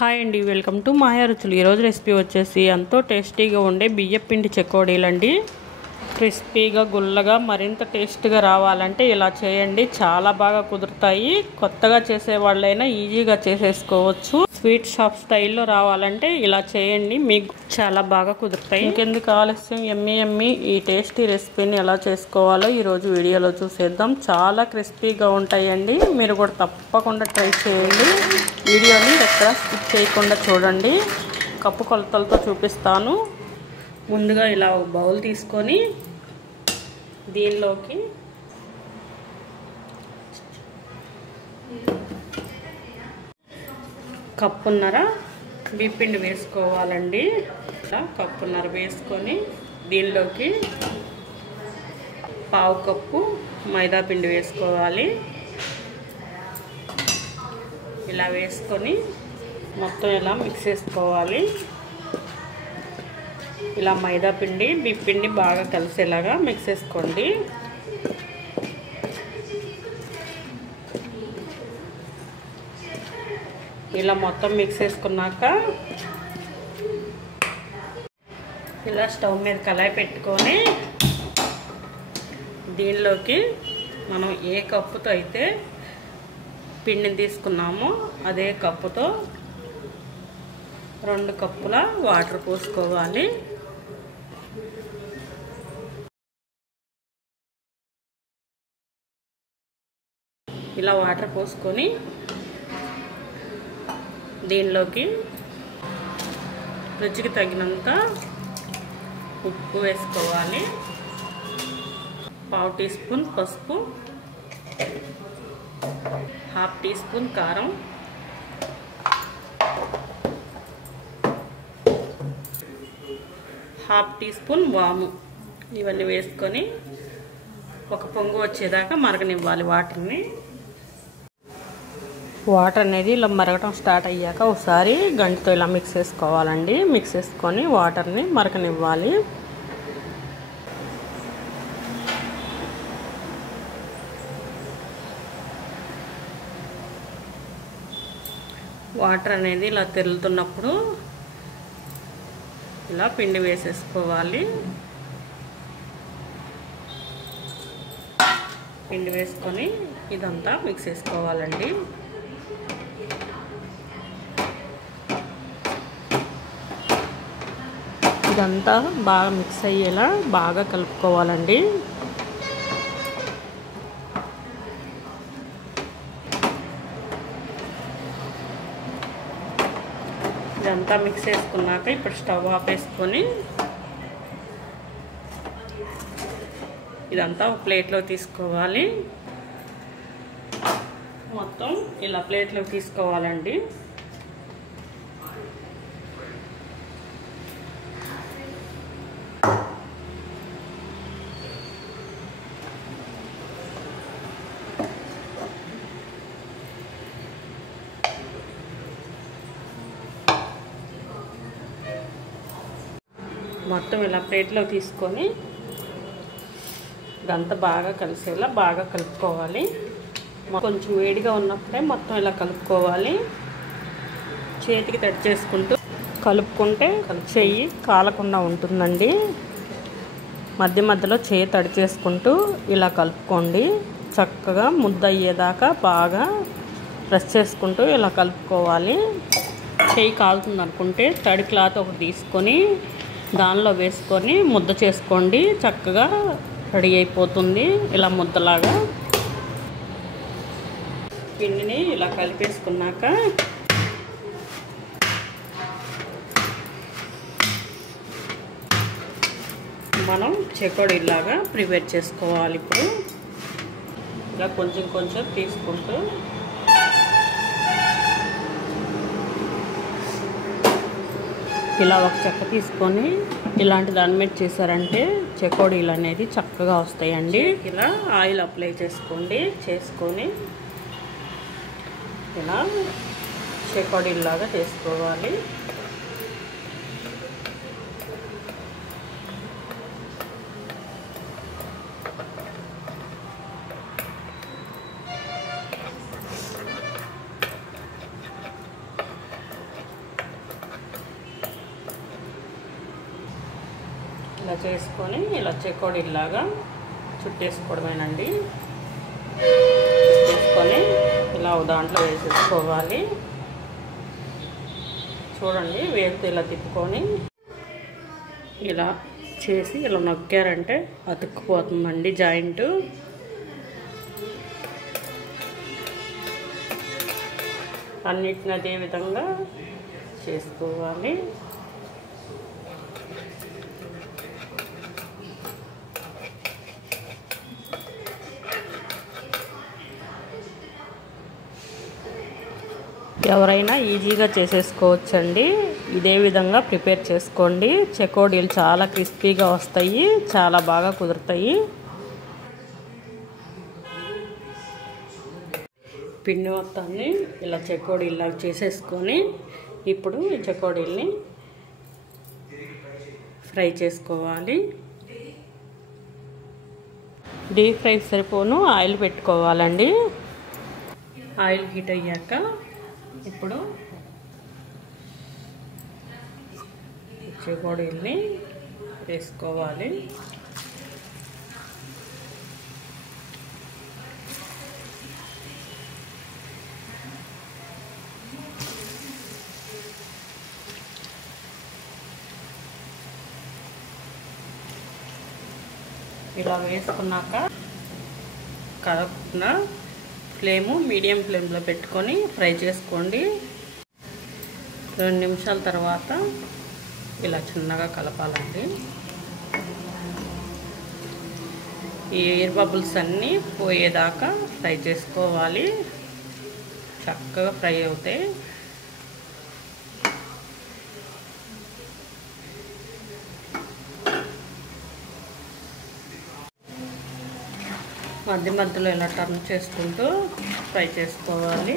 Hi అండి, welcome to మాయా రుచులు. ఈరోజు రెసిపీ వచ్చేసి ఎంతో టేస్టీగా ఉండే బియ్యపిండి చెకోడీలండి. క్రిస్పీగా గుల్లగా మరింత టేస్ట్గా రావాలంటే ఇలా చేయండి, చాలా బాగా కుదురుతాయి. కొత్తగా చేసే వాళ్ళైనా ఈజీగా చేసేసుకోవచ్చు. స్వీట్ షాప్ స్టైల్లో రావాలంటే ఇలా చేయండి, మీకు చాలా బాగా కుదురుతాయి. ఇంకెందుకు ఆలస్యం, ఎమ్మి ఈ టేస్టీ రెసిపీని ఎలా చేసుకోవాలో ఈరోజు వీడియోలో చూసేద్దాం. చాలా క్రిస్పీగా ఉంటాయండి, మీరు కూడా తప్పకుండా ట్రై చేయండి. వీడియోని ఎక్కడ స్కిప్ చేయకుండా చూడండి. కప్పు కొలతలతో చూపిస్తాను. ముందుగా ఇలా ఒక బౌల్ తీసుకొని దీనిలోకి కప్పున్నర బియ్యపిండి వేసుకోవాలండి. ఇలా కప్పున్నర వేసుకొని దీనిలోకి పావు కప్పు మైదా పిండి వేసుకోవాలి. ఇలా వేసుకొని మొత్తం ఇలా మిక్స్ చేసుకోవాలి. ఇలా మైదా పిండి బియ్యపిండి బాగా కలిసేలాగా మిక్స్ చేసుకోండి. ఇలా మొత్తం మిక్స్ చేసుకున్నాక ఇలా స్టవ్ మీద కళాయి పెట్టుకొని దీనిలోకి మనం ఏ కప్పుతో అయితే పిండిని తీసుకున్నామో అదే కప్పుతో 2 కప్పుల వాటర్ పోసుకోవాలి. ఇలా వాటర్ పోసుకొని దీనిలోకి రుచికి తగినంత ఉప్పు వేసుకోవాలి. పావు టీ స్పూన్ పసుపు, హాఫ్ టీ స్పూన్ కారం, హాఫ్ టీ స్పూన్ వాము ఇవన్నీ వేసుకొని ఒక పొంగు వచ్చేదాకా మరగనివ్వాలి వాటర్ని. వాటర్ అనేది ఇలా మరగటం స్టార్ట్ అయ్యాక ఒకసారి గంటితో ఇలా మిక్స్ చేసుకోవాలండి. మిక్స్ చేసుకొని వాటర్ని మరగనివ్వాలి. వాటర్ అనేది ఇలా తెరులుతున్నప్పుడు ఇలా పిండి వేసేసుకోవాలి. పిండి వేసుకొని ఇదంతా మిక్స్ చేసుకోవాలండి. ఇదంతా బాగా మిక్స్ అయ్యేలా బాగా కలుపుకోవాలండి. ఇదంతా మిక్స్ చేసుకున్నాక ఇప్పుడు స్టవ్ ఆపేసుకొని ఇదంతా ఒక ప్లేట్లో తీసుకోవాలి. మొత్తం ఇలా ప్లేట్లో తీసుకోవాలండి. మొత్తం ఇలా ప్లేట్లో తీసుకొని ఇదంతా బాగా కలిసేలా బాగా కలుపుకోవాలి. కొంచెం వేడిగా ఉన్నప్పుడే మొత్తం ఇలా కలుపుకోవాలి. చేతికి తడి చేసుకుంటూ కలుపుకుంటే చెయ్యి కాలకుండా ఉంటుందండి. మధ్య మధ్యలో చేయి తడి చేసుకుంటూ ఇలా కలుపుకోండి. చక్కగా ముద్ద అయ్యేదాకా బాగా ప్రెస్ చేసుకుంటూ ఇలా కలుపుకోవాలి. చెయ్యి కాలుతుంది అనుకుంటే తడి క్లాత్ ఒకటి తీసుకొని దానిలో వేసుకొని ముద్ద చేసుకోండి. చక్కగా రెడీ అయిపోతుంది ఇలా ముద్దలాగా. పిండిని ఇలా కలిపేసుకున్నాక మనం చెకోడీలాగా ప్రిపేర్ చేసుకోవాలి. ఇప్పుడు ఇలా కొంచెం కొంచెం తీసుకుంటూ ఇలా ఒక చెక్క తీసుకొని ఇలాంటి దాని మీద చేశారంటే చెకోడీలు అనేది చక్కగా వస్తాయండి. ఇలా ఆయిల్ అప్లై చేసుకొని ఇలా చెకోడీలాగా చేసుకోవాలి. ఇలా చేసుకొని ఇలా చెకోడీలాగా చుట్టేసుకోవడమేనండి. చుట్టేసుకొని ఇలా దాంట్లో వేసేసుకోవాలి. చూడండి, వేస్తే ఇలా తిప్పుకొని ఇలా చేసి ఇలా నొక్కారంటే అతుక్కుపోతుందండి జాయింట్. అన్నిటిని అదే విధంగా చేసుకోవాలి. ఎవరైనా ఈజీగా చేసేసుకోవచ్చండి. ఇదే విధంగా ప్రిపేర్ చేసుకోండి. చెకోడీలు చాలా క్రిస్పీగా వస్తాయి, చాలా బాగా కుదురుతాయి. పిండి మొత్తాన్ని ఇలా చెకోడీలాగా చేసేసుకొని ఇప్పుడు ఈ చెకోడీల్ని ఫ్రై చేసుకోవాలి. డీప్ ఫ్రై సరిపోను ఆయిల్ పెట్టుకోవాలండి. ఆయిల్ హీట్ అయ్యాక ఇప్పుడు చెకోడీల్ని వేసుకోవాలి. ఇలా వేసుకున్నాక కలపకుండా ఫ్లేము మీడియం ఫ్లేమ్లో పెట్టుకొని ఫ్రై చేసుకోండి. 2 నిమిషాల తర్వాత ఇలా చిన్నగా కలపాలండి. ఈ ఎయిర్ బబుల్స్ అన్నీ పోయేదాకా ఫ్రై చేసుకోవాలి. చక్కగా ఫ్రై అవుతాయి. మధ్య మధ్యలో ఇలా టర్న్ చేసుకుంటూ ఫ్రై చేసుకోవాలి.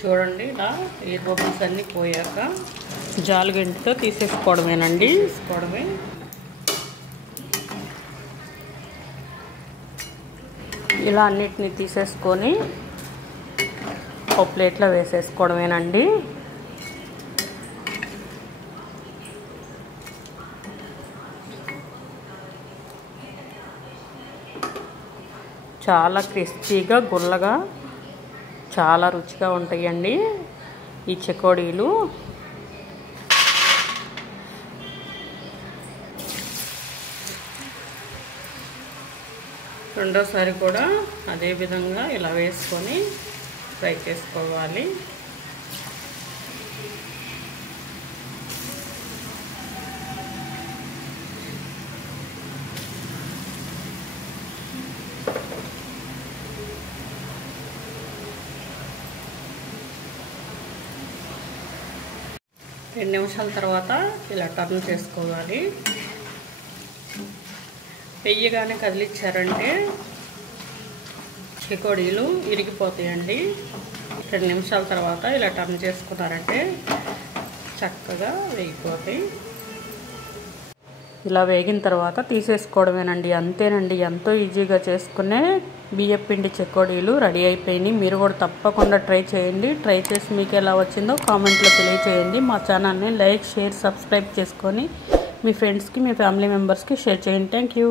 చూడండి, ఇలా ఎయిర్ బబుల్స్ అన్నీ పోయాక జాలిగంటితో తీసేసుకోవడమేనండి. ఇలా అన్నిటినీ తీసేసుకొని ఒక ప్లేట్లో వేసేసుకోవడమేనండి. చాలా క్రిస్పీగా గుల్లగా చాలా రుచిగా ఉంటాయండి ఈ చెకోడీలు. రెండోసారి కూడా అదే విధంగా ఇలా వేసుకొని ఫ్రై చేసుకోవాలి. రెండు నిమిషాల తర్వాత ఇలా టర్న్ చేసుకోవాలి. వెయ్యగానే కదిలిచ్చారంటే చెకోడీలు ఇరిగిపోతాయండి. 2 నిమిషాల తర్వాత ఇలా టర్న్ చేసుకున్నారంటే చక్కగా వేగిపోతాయి. ఇలా వేగిన తర్వాత తీసేసుకోవడమేనండి. అంతేనండి, ఎంతో ఈజీగా చేసుకునే బియ్యపిండి చెకోడీలు రెడీ అయిపోయినాయి. మీరు కూడా తప్పకుండా ట్రై చేయండి. ట్రై చేసి మీకు ఎలా వచ్చిందో కామెంట్లో తెలియచేయండి. మా ఛానల్ని లైక్, షేర్, సబ్స్క్రైబ్ చేసుకొని మీ ఫ్రెండ్స్కి, మీ ఫ్యామిలీ మెంబర్స్కి షేర్ చేయండి. Thank you.